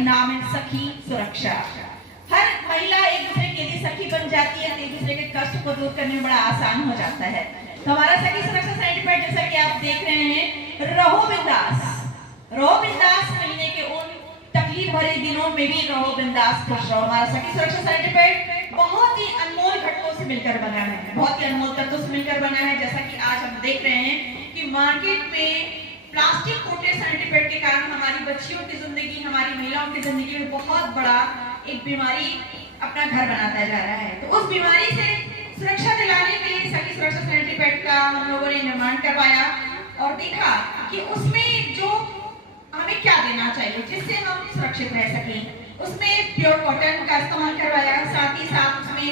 के नाम है सखी सुरक्षा। हर महिला एक दूसरे के लिए सखी बन जाती है तो एक दूसरे के कष्ट को दूर करने में बड़ा आसान हो जाता है। तो हमारा सखी सुरक्षा सर्टिफिकेट जैसा कि आप देख रहे हैं, रहो बिंदास महीने के उन तकलीफ भरे दिनों में भी रहो बिंदास, खुश रहो। हमारा सखी सुरक्षा सर्टिफिकेट बहुत ही अनमोल घटकों से मिलकर बना है, बहुत ही अनमोल तत्वों से मिलकर बना है। जैसा कि आज हम देख रहे हैं कि मार्केट में प्लास्टिक कोटेड सर्टिफिकेट के कारण हमारी बच्चियों की जिंदगी, हमारी महिलाओं की जिंदगी में बहुत बड़ा एक बीमारी अपना घर बनाता जा रहा है। तो उस बीमारी से सुरक्षा दिलाने के लिए सखी सुरक्षा सर्टिफिकेट का हम लोगों ने निर्माण करवाया और देखा कि उसमें जो हमें क्या देना चाहिए जिससे हम सुरक्षित रह सकें। उसमें प्योर कॉटन का इस्तेमाल करवाया, साथ ही साथ उसमें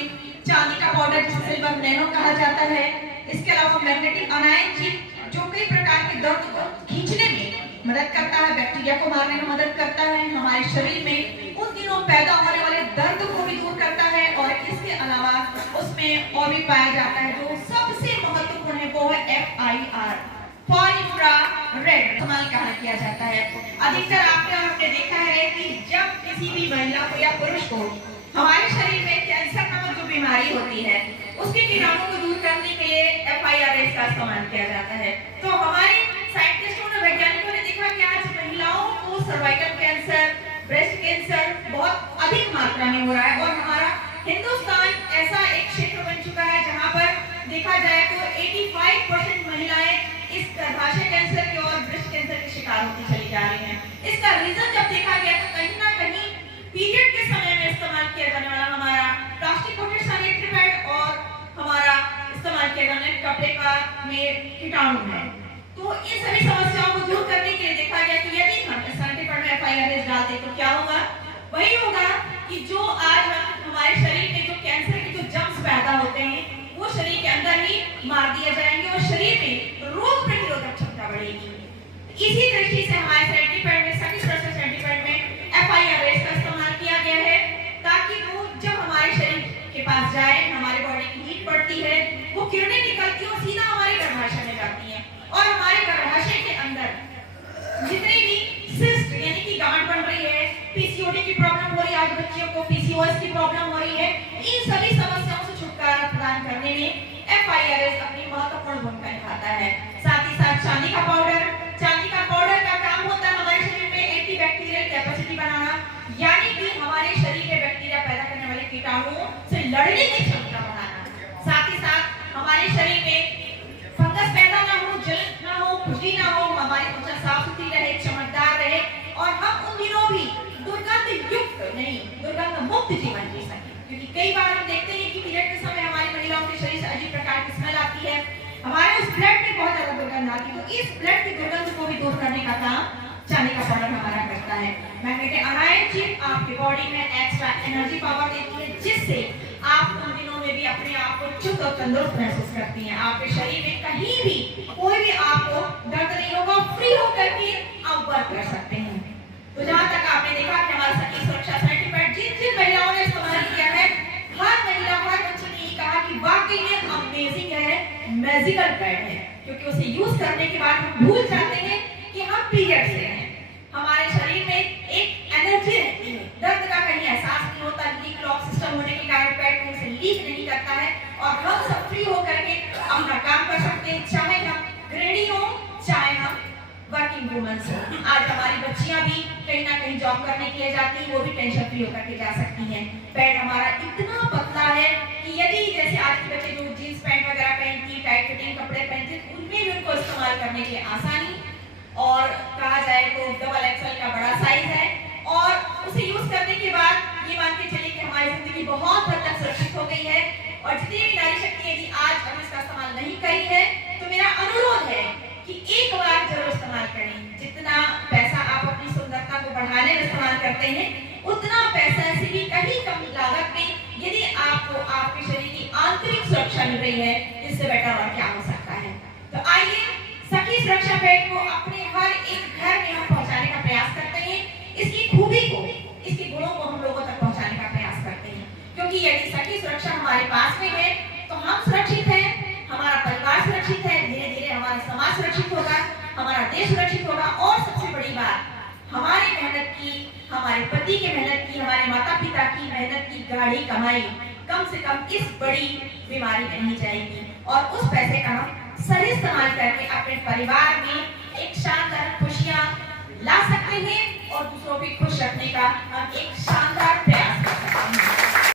चांदी का पाउडर जिसे सिल्वर नैनो कहा जाता है। इसके अलावा मैग्नेटिक अनायन चिप जो कई प्रकार के दर्द को खींचने में मदद करता है, बैक्टीरिया को मारने में मदद करता है, हमारे शरीर में उन दिनों पैदा होने वाले दर्द को भी दूर करता है। और इसके अलावा उसमें और भी पाया जाता है जो सबसे महत्वपूर्ण है, वो है FIR, फॉर इंफ्रारेड इस्तेमाल किया जाता है। अधिकतर आपने देखा है कि जब किसी भी महिला को या पुरुष को हमारे शरीर में कैंसर नामक जो बीमारी होती है उसके कीटाणु को दूर करने के लिए FIRS का इस्तेमाल किया जाता है। तो हमारे साइंटिस्टों ने, वैज्ञानिकों ने देखा कि आज महिलाओं को सर्वाइकल कैंसर, ब्रेस्ट कैंसर बहुत अधिक मात्रा में हो रहा है और हमारा हिंदुस्तान ऐसा एक क्षेत्र बन चुका है जहां पर देखा जाए तो 85% महिलाएं इस गर्भाशय कैंसर के और ब्रेस्ट कैंसर के शिकार होती चली जा रही हैं। इसका रीजन जब देखा गया तो कहीं ना कहीं पीरियड के समय में इस्तेमाल किया जाने वाला हमारा प्लास्टिक कोटेड सैनिटरी पैड और हमारा इस्तेमाल किया जाने कपड़े का में कीटाणु है। तो इन सभी समस्याओं को दूर करने के लिए देखा गया कि यदि हम सैनिटरी पैड में FIRS डालते तो क्या होगा, वही होगा कि जो आज हमारे शरीर में जो कैंसर के जो जर्म्स पैदा होते हैं वो शरीर के अंदर ही मार दिए जाएंगे और शरीर में रोग प्रतिरोधक क्षमता बढ़ेगी। इसी दृष्टि से हमारे सैनिटरी पैड में, सखी सुरक्षा सैनिटरी पैड में FIRS का इस्तेमाल किया गया है ताकि वो जब हमारे शरीर के पास जाए, हमारे बॉडी की हीट पड़ती है, वो किरणें निकलती हैं और सीधा हमारे गर्भाशय में जाती हैं और हमारे गर्भाशय के अंदर जितने भी सिस्ट यानी कि गांठ बन रही है, PCOD की प्रॉब्लम हो रही है, आज बच्चियों को PCOS की प्रॉब्लम हो रही है, इन सभी समस्याओं से छुटकारा प्रदान करने में FIRS अपनी महत्वपूर्ण भूमिका निभाता है। साथ ही साथ चांदी का पाउडर का काम होता है हमारे शरीर में एंटीबैक्टीरियल कैपेसिटी बनाना, यानी कि हमारे शरीर के बैक्टीरिया पैदा करने वाले कीटाणुओं से लड़ने की क्षमता बढ़ाना। साथ ही साथ हमारे शरीर में फंगस पैदा ना हो, जलन ना हो, खुजली ना हो, हमारी त्वचा साफ सुथरी रहे, चमकदार रहे और हम उन दिनों भी दुर्गंध मुक्त जीवन जी सके। क्योंकि कई बार हम देखते हैं कि पीरियड के समय हमारी महिलाओं के शरीर से अजीब प्रकार की स्मेल आती है, हमारे उस ब्लड में बहुत ज्यादा दुर्गंध आती है। तो इस ब्लड की दुर्गंध को भी दूर करने का काम चांदी का पाउडर हमारा करता है। मैग्नेटिक अनायन चिप आपकी बॉडी में एक्स्ट्रा एनर्जी पावर देती है जिससे आप उन दिनों में भी अपने आप को चुस्त और तंदुरुस्त महसूस करती हैं। आपके शरीर में कहीं भी कोई भी आपको दर्द नहीं होगा, फ्री होकर के आप वर्क कर सकते हैं। तो जहां तक आपने देखा कि हमारा सखी सुरक्षा सर्टिफिकेट जिन महिलाओं ने इस्तेमाल किया है, हर महिला, हर बच्ची ने ये कहा कि वाकई में अमेजिंग है, मैजिकल पैड है, क्योंकि उसे यूज करने के बाद हम भूल जाते हैं कि हम पीरियड से हैं। हमारे शरीर में एक एनर्जी रहती है, दर्द का कहीं एहसास नहीं होता, लीक लॉक सिस्टम होने के कारण पैड में से लीक नहीं करता है और हम सब फ्री होकर के अपना काम कर सकते हैं, चाहे हम गृहिणी हो चाहे हम वर्किंग वुमेन्स हो। आज हमारी बच्चियां भी कहीं ना कहीं जॉब करने के लिए जाती हैं, वो भी टेंशन फ्री होकर के जा सकती हैं। पैड हमारा इतना पतला है कि यदि जैसे आज के बच्चे जो जींस पैंट वगैरह पहनती, टाइट फिटिंग कपड़े पहनते, उनमें भी उनको इस्तेमाल करने के लिए आसानी और कहा जाए तो डबल XL का बड़ा साइज है और उसे यूज करने के बाद ये मान के चलिए कि हमारी जिंदगी बहुत हद तक सुरक्षित हो गई है। और जितनी भी नारी शक्ति यदि आज हम इसका इस्तेमाल नहीं करी है तो मेरा अनुरोध है कि एक बार जरूर इस्तेमाल करें। जितना पैसा आप अपनी सुंदरता को बढ़ाने में इस्तेमाल करते हैं, उतना पैसा से भी कहीं कम लागत में यदि आपको आपके शरीर की आंतरिक सुरक्षा मिल रही है, इससे बेटर और क्या हो सकता है। तो आइए सखी सुरक्षा पैड को अपने हर एक घर में हम पहुंचाने का प्रयास करते हैं, इसकी खूबी को, इसके गुणों को हम लोगों तक पहुंचाने का प्रयास करते हैं। क्योंकि यदि सखी सुरक्षा हमारे पास में है तो हम सुरक्षित हैं, हमारा परिवार सुरक्षित है, धीरे धीरे हमारा समाज सुरक्षित होगा, हमारा देश सुरक्षित होगा और सबसे बड़ी बात हमारी मेहनत की, हमारे हमारे पति की मेहनत की, हमारे माता पिता की मेहनत की गाड़ी कमाई कम से कम इस बड़ी बीमारी में नहीं जाएगी, और उस पैसे का हम सही इस्तेमाल करके अपने परिवार में एक शानदार खुशियां ला सकते हैं और दूसरों को खुश रखने का हम एक शानदार